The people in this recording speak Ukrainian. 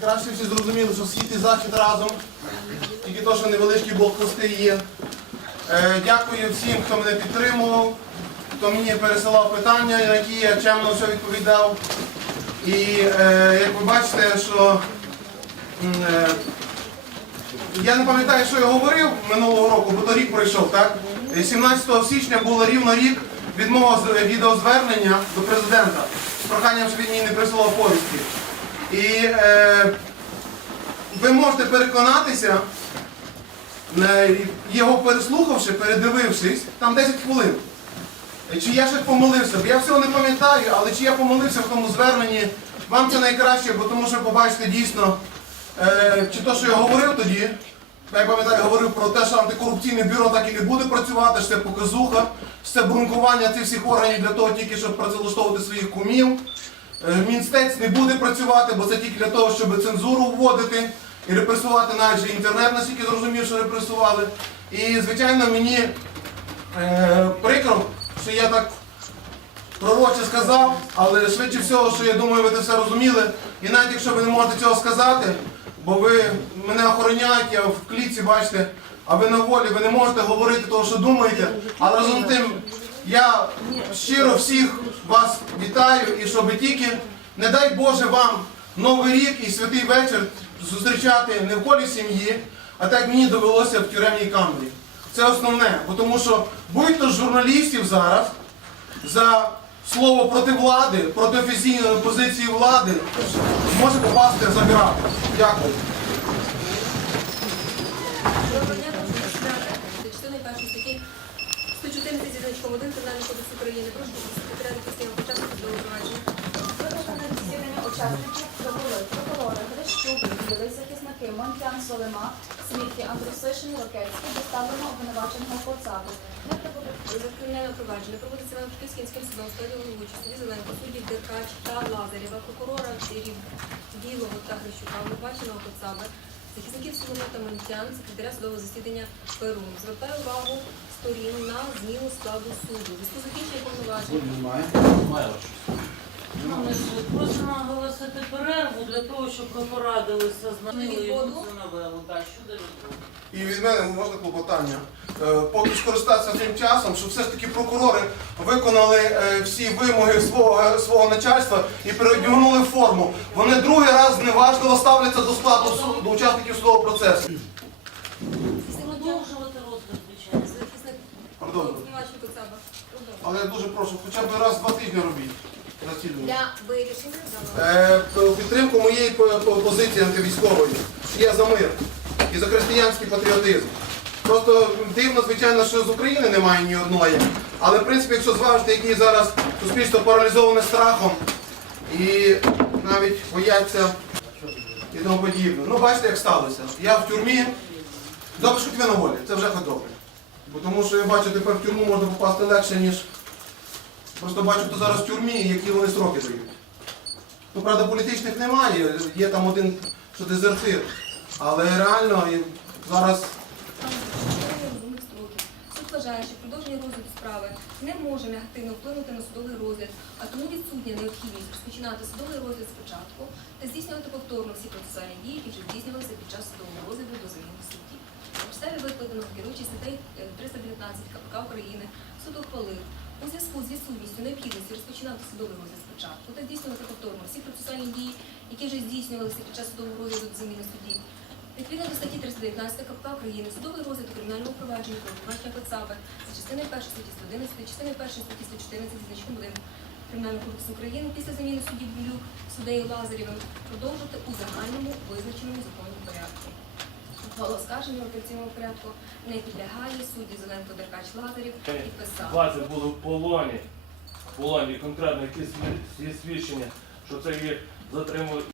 краще всі зрозуміли, що схід і захід разом. Тільки то, що невеличкі блокпости є. Е, Дякую всім, хто мене підтримував, хто мені пересилав питання, на які я чемно все відповідав. І е, як ви бачите, що е, я не пам'ятаю, що я говорив минулого року, бо то рік пройшов, так? Е, 17 січня було рівно рік від мого відеозвернення до президента з проханням, щоб він мені не присилав повістки. І е, ви можете переконатися, його переслухавши, передивившись, там 10 хвилин. Чи я ще помилився? Бо я всього не пам'ятаю, але чи я помилився в тому зверненні, вам це найкраще, бо тому що побачите дійсно, е, чи то, що я говорив тоді, я пам'ятаю, говорив про те, що антикорупційне бюро так і не буде працювати, що це показуха, що це брункування цих всіх органів для того тільки, щоб працевлаштовувати своїх кумів. Е, Мінстець не буде працювати, бо це тільки для того, щоб цензуру вводити і репресувати навіть інтернет, наскільки зрозумів, що репресували. І, звичайно, мені е, прикро, що я так пророче сказав, але швидше всього, що я думаю, ви це все розуміли. І навіть якщо ви не можете цього сказати, бо ви мене охороняєте, я в клітці бачите, а ви на волі, ви не можете говорити того, що думаєте. Але разом тим, я щиро всіх вас вітаю і щоб тільки, не дай Боже вам Новий рік і святий вечір зустрічати не в колі сім'ї, а так мені довелося в тюремній камері. Це основне, бо тому що будь-то журналістів зараз за слово проти влади, проти офіційної позиції влади може попасти в забирати. Дякую. Доброго дня, прошу засідати. Частиною першої статті 114 зі значком 1 Кримінального кодексу України. Прошу секретаря допустимо початку судового провадження. Викликане засідання учасників прокурори Грищук, Білий, захисники Монтян, Солима, Свідки, Андрусишин, Локецький, доставлено обвинуваченого Коцабу. За кримінальне провадження проводиться в Київським судом в складі головуючі судді Деркач та Лазарєва, прокурора Сирів, Білого та Грищука, обвинуваченого Коцаби, захисників Солома та Монтян, секретаря судового засідання Перун. Звертаю увагу сторін на зміну складу суду. Зв'язку з закінченням повноважень Ми просимо оголосити перерву для того, щоб ми порадилися з нами воду? це навели. Так, щодо відводу. І від мене можна клопотання. Е, Поки скористатися тим часом, щоб все ж таки прокурори виконали е, всі вимоги свого, свого начальства і переодягнули форму. Вони другий раз зневажливо ставляться до складу суду, до учасників судового процесу. Продовжувати розгляд, звичайно. захисник Пардон. Але я дуже прошу, хоча б раз в два тижні робіть. Для вирішення Е, в підтримку моєї по- по- позиції антивійськової. Я за мир і за християнський патріотизм. Просто дивно, звичайно, що з України немає ні одної. Але в принципі, якщо зважити, який зараз суспільство паралізоване страхом і навіть бояться і тому подібне. Ну, бачите, як сталося. Я в тюрмі. Добре, що на волі, це вже хоч добре. Бо тому що я бачу, тепер в тюрму можна попасти легше, ніж Просто бачу, хто зараз в тюрмі які вони сроки дають. Ну, правда, політичних немає, є там один, що дезертир. Але реально і зараз. Суд вважає, що продовження розгляду справи не може негативно вплинути на судовий розгляд, а тому відсутня необхідність розпочинати судовий розгляд спочатку та здійснювати повторно всі процесуальні дії, які вже здійснювалися під час судового розгляду до заміни судді. На підставі викладеного керуючи статей е, 319 КПК України суд ухвалив у зв'язку з відсутністю необхідності розпочинати судовий розгляд спочатку та здійснювати повторно всі процесуальні дії, які вже здійснювалися під час судового розгляду заміни судді. Відповідно до статті 319 КПК України судовий розгляд у кримінальному провадженні про обвинувачення Коцапи за частиною 1 статті 111, частиною 1 статті 114 зі значком 1 Кримінального кодексу України після заміни судді Блюк суддею Лазарєвим продовжити у загальному визначеному законному порядку. Оскарження в операційному порядку не підлягає судді Зеленко Деркач Лазарів підписав. 20 були в полоні, в полоні конкретно якісь свідчення, що це їх затримують.